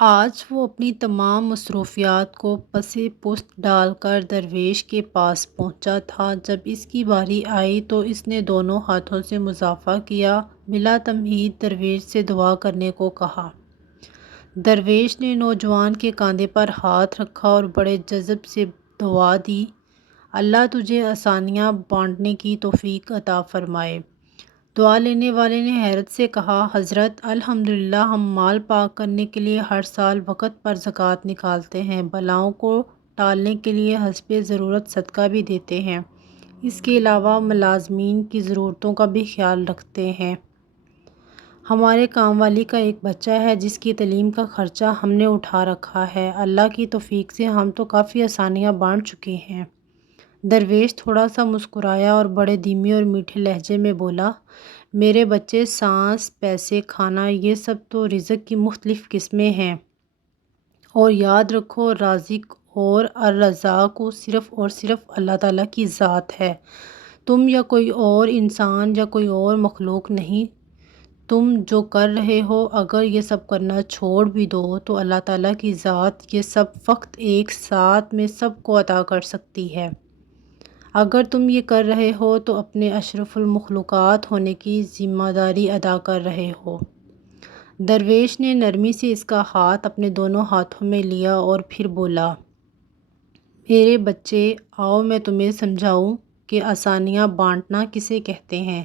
آج وہ اپنی تمام مصروفیات کو پس پشت ڈال کر درویش کے پاس پہنچا تھا۔ جب اس کی باری آئی تو اس نے دونوں ہاتھوں سے مصافحہ کیا، بلا تمہید درویش سے دعا کرنے کو کہا۔ درویش نے نوجوان کے کاندھے پر ہاتھ رکھا اور بڑے جذب سے دعا دی، اللہ تجھے آسانیاں بانٹنے کی توفیق عطا فرمائے۔ دعا لینے والے نے حیرت سے کہا، حضرت الحمدللہ، ہم مال پاک کرنے کے لیے ہر سال وقت پر زکوٰۃ نکالتے ہیں، بلاؤں کو ٹالنے کے لیے حسب ضرورت صدقہ بھی دیتے ہیں، اس کے علاوہ ملازمین کی ضرورتوں کا بھی خیال رکھتے ہیں۔ ہمارے کام والی کا ایک بچہ ہے جس کی تعلیم کا خرچہ ہم نے اٹھا رکھا ہے، اللہ کی توفیق سے ہم تو کافی آسانیاں بانٹ چکے ہیں۔ درویش تھوڑا سا مسکرایا اور بڑے دھیمے اور میٹھے لہجے میں بولا، میرے بچے، سانس، پیسے، کھانا، یہ سب تو رزق کی مختلف قسمیں ہیں، اور یاد رکھو رازق اور الرزاق صرف اور صرف اللہ تعالیٰ کی ذات ہے، تم یا کوئی اور انسان یا کوئی اور مخلوق نہیں۔ تم جو کر رہے ہو، اگر یہ سب کرنا چھوڑ بھی دو تو اللہ تعالیٰ کی ذات یہ سب وقت ایک ساتھ میں سب کو عطا کر سکتی ہے۔ اگر تم یہ کر رہے ہو تو اپنے اشرف المخلوقات ہونے کی ذمہ داری ادا کر رہے ہو۔ درویش نے نرمی سے اس کا ہاتھ اپنے دونوں ہاتھوں میں لیا اور پھر بولا، میرے بچے، آؤ میں تمہیں سمجھاؤں کہ آسانیاں بانٹنا کسے کہتے ہیں۔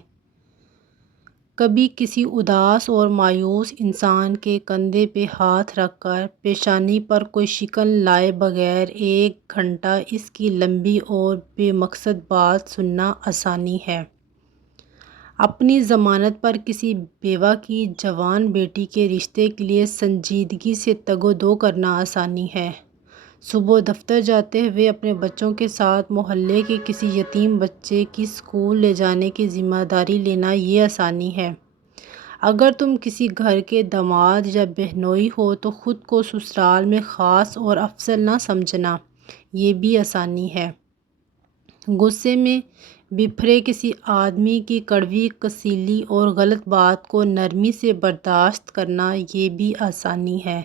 کبھی کسی اداس اور مایوس انسان کے کندھے پہ ہاتھ رکھ کر پیشانی پر کوئی شکن لائے بغیر 1 گھنٹہ اس کی لمبی اور بے مقصد بات سننا آسانی ہے۔ اپنی ضمانت پر کسی بیوہ کی جوان بیٹی کے رشتے کے لیے سنجیدگی سے تگ و دو کرنا آسانی ہے۔ صبح دفتر جاتے ہوئے اپنے بچوں کے ساتھ محلے کے کسی یتیم بچے کی اسکول لے جانے کی ذمہ داری لینا یہ آسانی ہے۔ اگر تم کسی گھر کے داماد یا بہنوئی ہو تو خود کو سسرال میں خاص اور افضل نہ سمجھنا، یہ بھی آسانی ہے۔ غصے میں بپھرے کسی آدمی کی کڑوی کسیلی اور غلط بات کو نرمی سے برداشت کرنا، یہ بھی آسانی ہے۔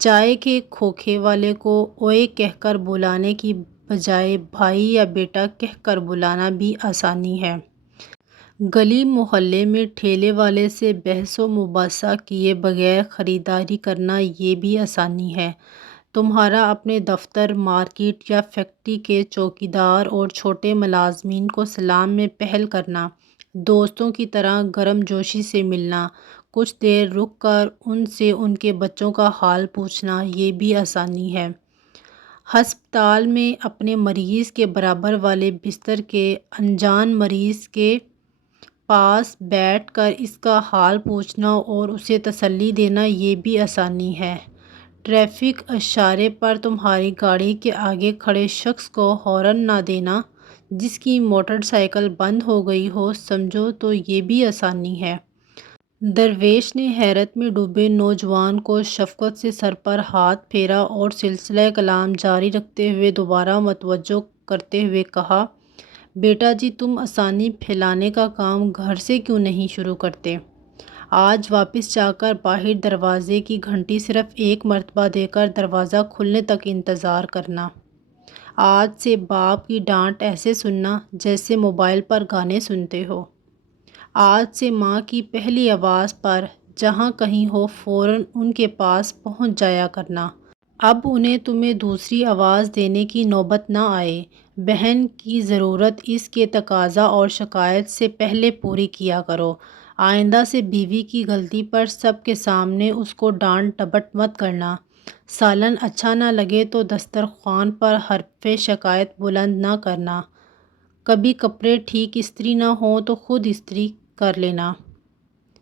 چائے کے کھوکھے والے کو اوئے کہہ کر بلانے کی بجائے بھائی یا بیٹا کہہ کر بلانا بھی آسانی ہے۔ گلی محلے میں ٹھیلے والے سے بحث و مباحثہ کیے بغیر خریداری کرنا، یہ بھی آسانی ہے۔ تمہارا اپنے دفتر، مارکیٹ یا فیکٹری کے چوکیدار اور چھوٹے ملازمین کو سلام میں پہل کرنا، دوستوں کی طرح گرم جوشی سے ملنا، کچھ دیر رک کر ان سے ان کے بچوں کا حال پوچھنا، یہ بھی آسانی ہے۔ ہسپتال میں اپنے مریض کے برابر والے بستر کے انجان مریض کے پاس بیٹھ کر اس کا حال پوچھنا اور اسے تسلی دینا، یہ بھی آسانی ہے۔ ٹریفک اشارے پر تمہاری گاڑی کے آگے کھڑے شخص کو ہارن نہ دینا، جس کی موٹر سائیکل بند ہو گئی ہو، سمجھو تو یہ بھی آسانی ہے۔ درویش نے حیرت میں ڈوبے نوجوان کو شفقت سے سر پر ہاتھ پھیرا اور سلسلہ کلام جاری رکھتے ہوئے دوبارہ متوجہ کرتے ہوئے کہا، بیٹا جی، تم آسانی پھیلانے کا کام گھر سے کیوں نہیں شروع کرتے؟ آج واپس جا کر باہر دروازے کی گھنٹی صرف 1 مرتبہ دے کر دروازہ کھلنے تک انتظار کرنا۔ آج سے باپ کی ڈانٹ ایسے سننا جیسے موبائل پر گانے سنتے ہو۔ آج سے ماں کی پہلی آواز پر جہاں کہیں ہو فوراً ان کے پاس پہنچ جایا کرنا۔ اب انہیں تمہیں دوسری آواز دینے کی نوبت نہ آئے۔ بہن کی ضرورت اس کے تقاضا اور شکایت سے پہلے پوری کیا کرو۔ آئندہ سے بیوی کی غلطی پر سب کے سامنے اس کو ڈانٹ ڈپٹ مت کرنا۔ سالن اچھا نہ لگے تو دسترخوان پر حرف شکایت بلند نہ کرنا۔ کبھی کپڑے ٹھیک استری نہ ہوں تو خود استری کر لینا۔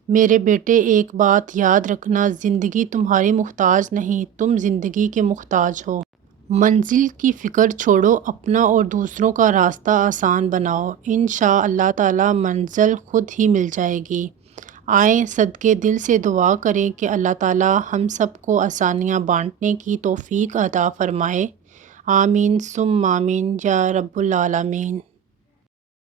میرے بیٹے، ایک بات یاد رکھنا، زندگی تمہاری محتاج نہیں، تم زندگی کے محتاج ہو۔ منزل کی فکر چھوڑو، اپنا اور دوسروں کا راستہ آسان بناؤ، انشاء اللہ تعالی منزل خود ہی مل جائے گی۔ آئیں صدقے دل سے دعا کریں کہ اللہ تعالی ہم سب کو آسانیاں بانٹنے کی توفیق عطا فرمائے۔ آمین ثم آمین یا رب العالمین۔